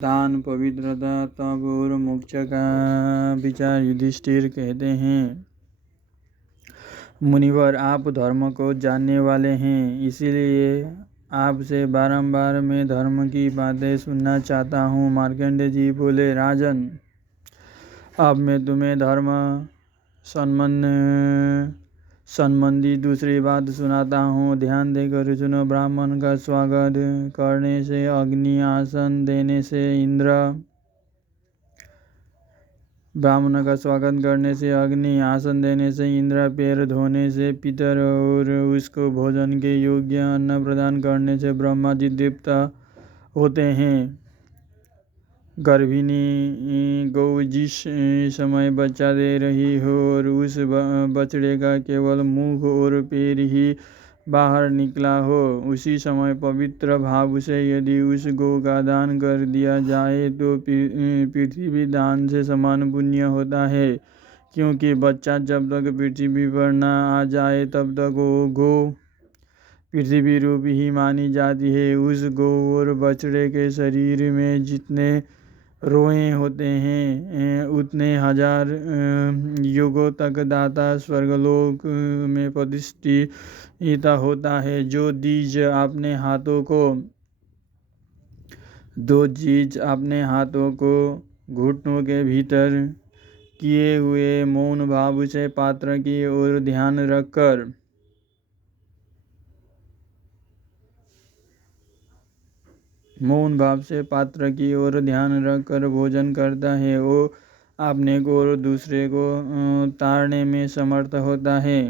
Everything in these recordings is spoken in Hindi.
दान, पवित्रता, तप और मोक्ष का विचार। युधिष्ठिर कहते हैं, मुनिवर, आप धर्म को जानने वाले हैं, इसीलिए आपसे बारंबार मैं धर्म की बातें सुनना चाहता हूँ। मार्कंडेय जी बोले, राजन, अब मैं तुम्हें धर्म संबंधी दूसरी बात सुनाता हूँ। ध्यान देकर सुनो। ब्राह्मण का स्वागत करने से अग्नि, आसन देने से इंद्र, ब्राह्मण का स्वागत करने से अग्नि, आसन देने से इंद्र, पैर धोने से पितर और उसको भोजन के योग्य अन्न प्रदान करने से ब्रह्मा जी तृप्त होते हैं। गर्भिणी गौ जिस समय बच्चा दे रही हो और उस बछड़े का केवल मुख और पैर ही बाहर निकला हो, उसी समय पवित्र भाव से यदि उस गौ का दान कर दिया जाए तो पृथ्वी दान से समान पुण्य होता है। क्योंकि बच्चा जब तक पृथ्वी पर न आ जाए तब तक वो गौ पृथ्वी रूप ही मानी जाती है। उस गौ और बछड़े के शरीर में जितने रोए होते हैं उतने हजार युगों तक दाता स्वर्गलोक में प्रतिष्ठित होता है। जो चीज अपने हाथों को घुटनों के भीतर किए हुए मौन भाव से पात्र की ओर ध्यान रखकर भोजन करता है, वो अपने को और दूसरे को तारने में समर्थ होता है।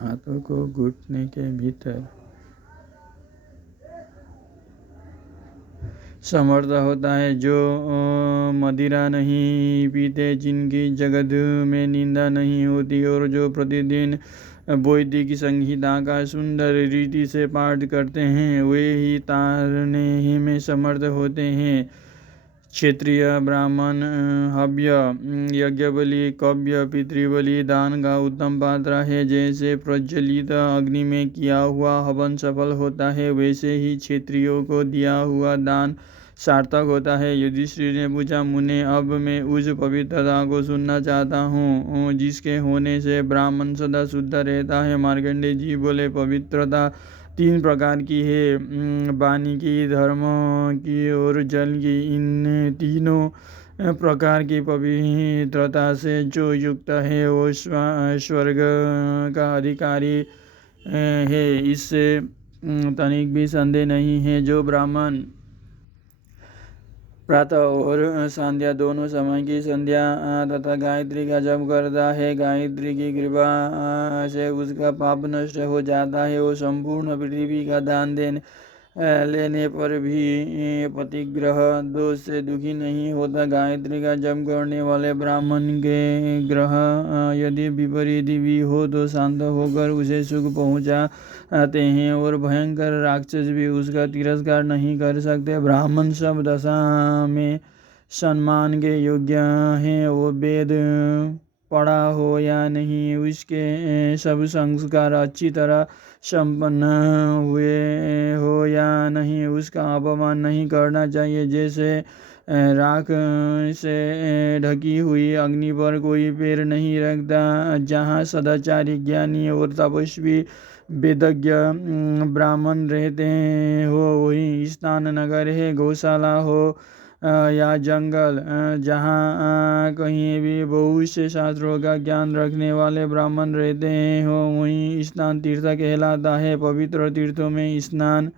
हाथों को घुटने के भीतर समर्थ होता है। जो मदिरा नहीं पीते, जिनकी जगत में निंदा नहीं होती और जो प्रतिदिन वैदिक संहिता का सुंदर रीति से पाठ करते हैं, वे ही तारने में समर्थ होते हैं। क्षत्रिय ब्राह्मण हव्य, यज्ञबलि, कव्य, पितृबलि दान का उत्तम पात्र है। जैसे प्रज्वलित अग्नि में किया हुआ हवन सफल होता है, वैसे ही क्षत्रियों को दिया हुआ दान सार्थक होता है। युधिष्ठिर ने पूछा, मुने, अब मैं उस पवित्रता को सुनना चाहता हूँ जिसके होने से ब्राह्मण सदा शुद्ध रहता है। मार्कंडेय जी बोले, पवित्रता 3 प्रकार की है, वाणी की, धर्म की और जल की। इन तीनों प्रकार की पवित्रता से जो युक्त है वो स्वर्ग का अधिकारी है, इससे तनिक भी संदेह नहीं है। जो ब्राह्मण प्रातः और संध्या दोनों समय की संध्या तथा गायत्री का जप करता है, गायत्री की कृपा से उसका पाप नष्ट हो जाता है। वो संपूर्ण पृथ्वी का दान लेने पर भी पतिग्रह दोष से दुखी नहीं होता। गायत्री का जप करने वाले ब्राह्मण के ग्रह यदि विपरीत भी हो तो शांत होकर उसे सुख पहुँचाते हैं और भयंकर राक्षस भी उसका तिरस्कार नहीं कर सकते। ब्राह्मण सब दशा में सम्मान के योग्य हैं। वो वेद पढ़ा हो या नहीं, उसके सब संस्कार अच्छी तरह संपन्न हुए हो या नहीं, उसका अपमान नहीं करना चाहिए। जैसे राख से ढकी हुई अग्नि पर कोई पैर नहीं रखता। जहाँ सदाचारी, ज्ञानी और तपस्वी वेदज्ञ ब्राह्मण रहते हो वही स्थान नगर है। गौशाला हो या जंगल, जहाँ कहीं भी बहुत से शास्त्रों का ज्ञान रखने वाले ब्राह्मण रहते हो वही स्थान तीर्थ कहलाता है। पवित्र तीर्थों में स्नान,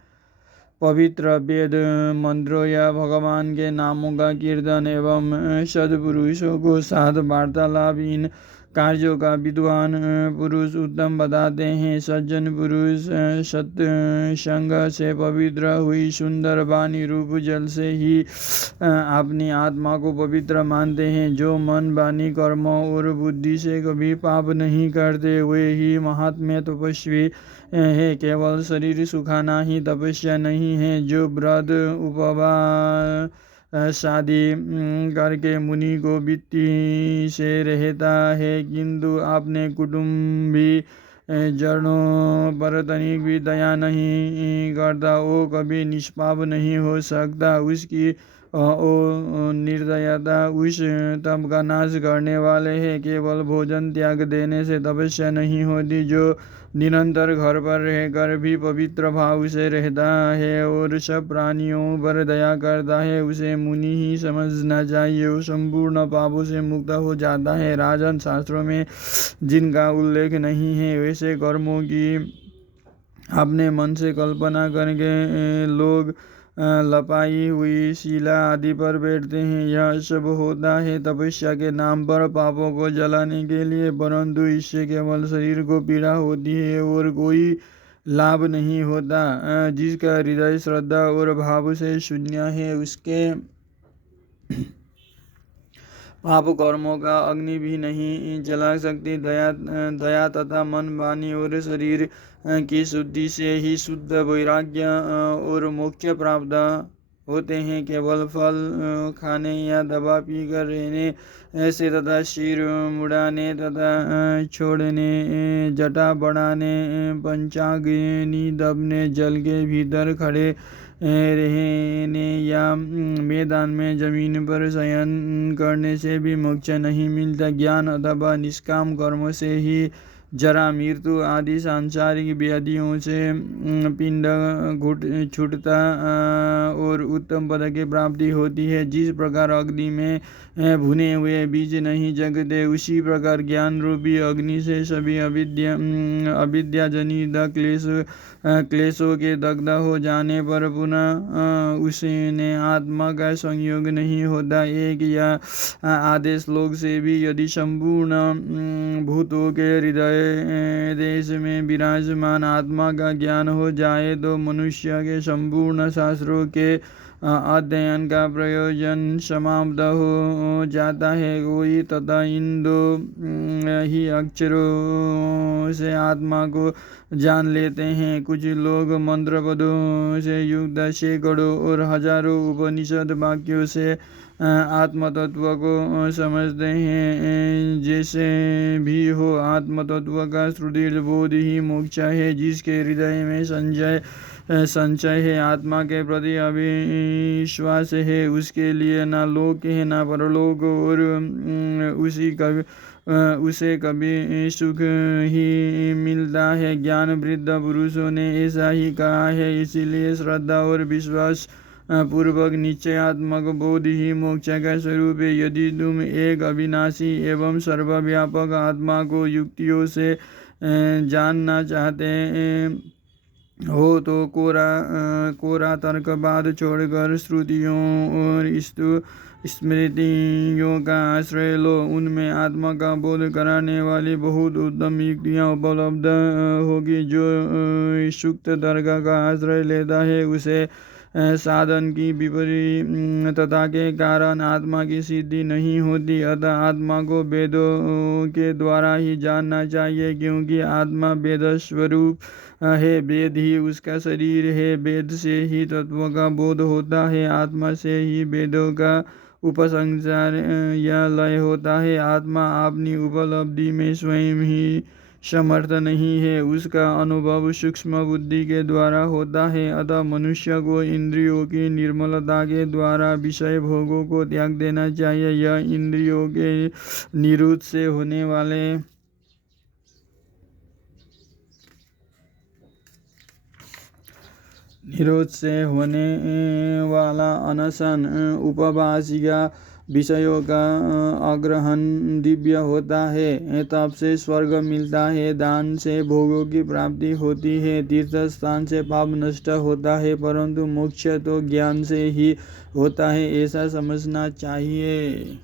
पवित्र वेद मंत्रों या भगवान के नामों का कीर्तन एवं सद्पुरुषों को साथ वार्तालाप, इन कार्यों का विद्वान पुरुष उत्तम बताते हैं। सज्जन पुरुष सत्संग से पवित्र हुई सुंदर वाणी रूप जल से ही अपनी आत्मा को पवित्र मानते हैं। जो मन, वाणी, कर्म और बुद्धि से कभी पाप नहीं करते वे ही महात्म्य तपस्वी है। केवल शरीर सुखाना ही तपस्या नहीं है। जो व्रत, उपवास शादी करके मुनि को वृत्ति से रहता है किंतु अपने कुटुंबी जड़ों पर तनिक भी दया नहीं करता, वो कभी निष्पाप नहीं हो सकता। उसकी ओ निर्दयता उस तप का नाश करने वाले है। केवल भोजन त्याग देने से तपस्या नहीं होती। जो निरंतर घर पर रहकर भी पवित्र भाव से रहता है और सब प्राणियों पर दया करता है, उसे मुनि ही समझना चाहिए। वो संपूर्ण पापों से मुक्त हो जाता है। राजन, शास्त्रों में जिनका उल्लेख नहीं है वैसे कर्मों की अपने मन से कल्पना करके लोग लपाई हुई शिला आदि पर बैठते हैं। यह सब होता है तपस्या के नाम पर पापों को जलाने के लिए, परंतु इससे केवल शरीर को पीड़ा होती है और कोई लाभ नहीं होता। जिसका हृदय श्रद्धा और भाव से शून्य है उसके पाप कर्मों का अग्नि भी नहीं जला सकती। दया तथा मन, वाणी और शरीर की शुद्धि से ही शुद्ध वैराग्य और मोक्ष प्राप्त होते हैं। केवल फल खाने या दवा पीकर रहने से तथा सिर मुड़ाने तथा छोड़ने, जटा बढ़ाने, पंचाग्नि दबने, जल के भीतर खड़े रहने या मैदान में जमीन पर शयन करने से भी मोक्ष नहीं मिलता। ज्ञान अथवा निष्काम कर्म से ही जरा, मृत्यु आदि सांसारिक व्याधियों से पिंड छूटता और उत्तम पद की प्राप्ति होती है। जिस प्रकार अग्नि में भुने हुए बीज नहीं जगते, उसी प्रकार ज्ञान रूपी अग्नि से सभी अविद्याजनित क्लेशों के दग्ध हो जाने पर पुनः उसने आत्मा का संयोग नहीं होता। एक या आधे श्लोक से भी यदि संपूर्ण भूतों के हृदय देश में विराजमान आत्मा का ज्ञान हो जाए तो मनुष्य के संपूर्ण शास्त्रों के अध्ययन का प्रयोजन समाप्त हो जाता है। कोई तथा इन दो ही अक्षरों से आत्मा को जान लेते हैं। कुछ लोग मंत्र पदों से युक्त सैकड़ों और हजारों उपनिषद वाक्यों से आत्मतत्व को समझते हैं। जैसे भी हो, आत्मतत्व का सुदृढ़ बोध ही मोक्ष है। जिसके हृदय में संचय है, आत्मा के प्रति अविश्वास है, उसके लिए न लोक है न परलोक और उसे कभी सुख ही मिलता है। ज्ञान वृद्ध पुरुषों ने ऐसा ही कहा है। इसीलिए श्रद्धा और विश्वास पूर्वक निश्चयात्मक बोध ही मोक्ष का स्वरूप है। यदि तुम एक अविनाशी एवं सर्वव्यापक आत्मा को युक्तियों से जानना चाहते हो तो कोरा तर्कवाद छोड़कर श्रुतियों और स्मृतियों का आश्रय लो। उनमें आत्मा का बोध कराने वाली बहुत उत्तम युक्तियाँ उपलब्ध होगी। जो सुक्त तर्क का आश्रय लेता है उसे साधन की विपरीतता के कारण आत्मा की सिद्धि नहीं होती। अतः आत्मा को वेदों के द्वारा ही जानना चाहिए, क्योंकि आत्मा वेद स्वरूप है। वेद ही उसका शरीर है। वेद से ही तत्व का बोध होता है। आत्मा से ही वेदों का उपसंचार या लय होता है। आत्मा अपनी उपलब्धि में स्वयं ही समर्थ नहीं है, उसका अनुभव सूक्ष्म बुद्धि के द्वारा होता है। अतः मनुष्य को इंद्रियों की निर्मलता के द्वारा विषय भोगों को त्याग देना चाहिए। यह इंद्रियों के निरुद्ध से होने वाला अनशन, उपवास या विषयों का आग्रहण दिव्य होता है। तप से स्वर्ग मिलता है, दान से भोगों की प्राप्ति होती है, तीर्थ स्थान से पाप नष्ट होता है, परंतु मोक्ष तो ज्ञान से ही होता है, ऐसा समझना चाहिए।